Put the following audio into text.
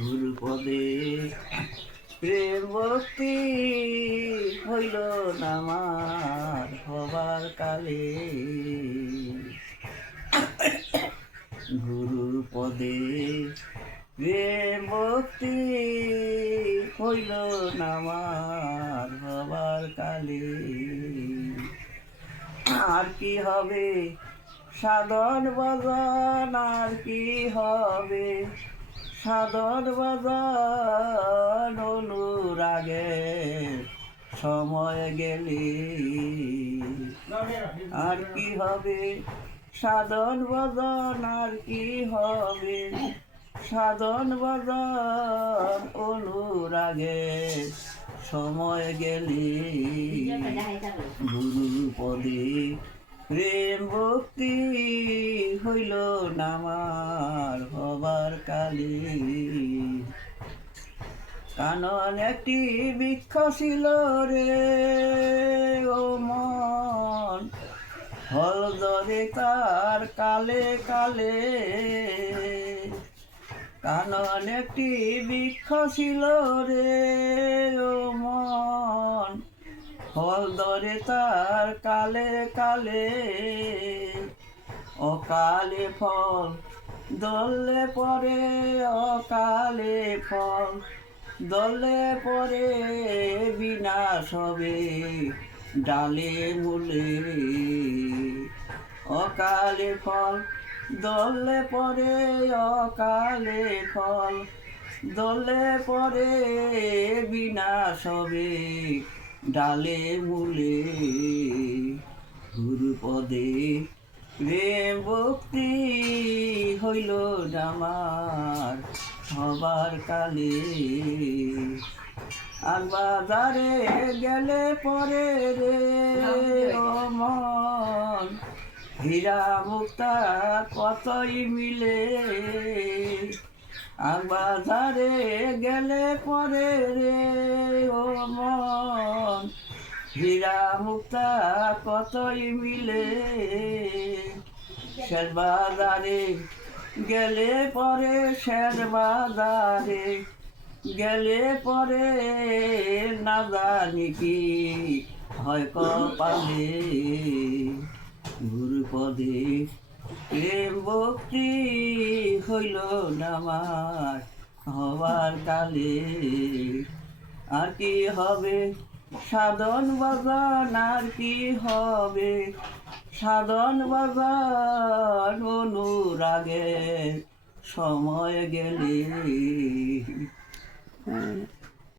গুরুপদে প্রেম ভক্তি হইল না আমার হবার কালে। গুরুর পদে প্রেম ভক্তি হইল না আমার হবার কালে। আর কি হবে সাধন ভজন, আর কি হবে সাধন ভজন, অনুরাগে সময় গেলে। আর কি হবে সাধন ভজন, আর কি হবে সাধন ভজন, অনুরাগে সময় গেলে। গুরু পদে প্রেম ভক্তি হইল না আমার হবার কালে। কানন একটি বৃক্ষ ছিল রে ও মন, ফল ধরে তার কালে কালে। কানন একটি বৃক্ষ ছিল রে ও মন, ফল ধরে তার কালে কালে। অকালে ফল ধরলে পরে, অকালে ফল ধরলে পরে বিনাশ হবে ডালে মূলে। অকালে ফল ধরলে পরে, অকালে ফল ধরলে পরে বিনাশ হবে ডালে মূলে। গুরুপদে প্রেম ভক্তি হইল না আমার হবার কালে। আর বাজারে গেলে পরে রে ও মন, হীরা মুক্তা কতই মিলে। আর বাজারে গেলে পরে রে ও মন, হীরা মুক্তা কতই মিলে। শের বাজারে গেলে পরে, শের বাজারে গেলে পরে না জানি কি হয় কপালে। গুরুপদে প্রেম ভক্তি হইল না আমার হবার কালে। আর কি হবে সাধন ভজন, আর কি হবে সাধন ভজন, অনুরাগে সময় গেলে।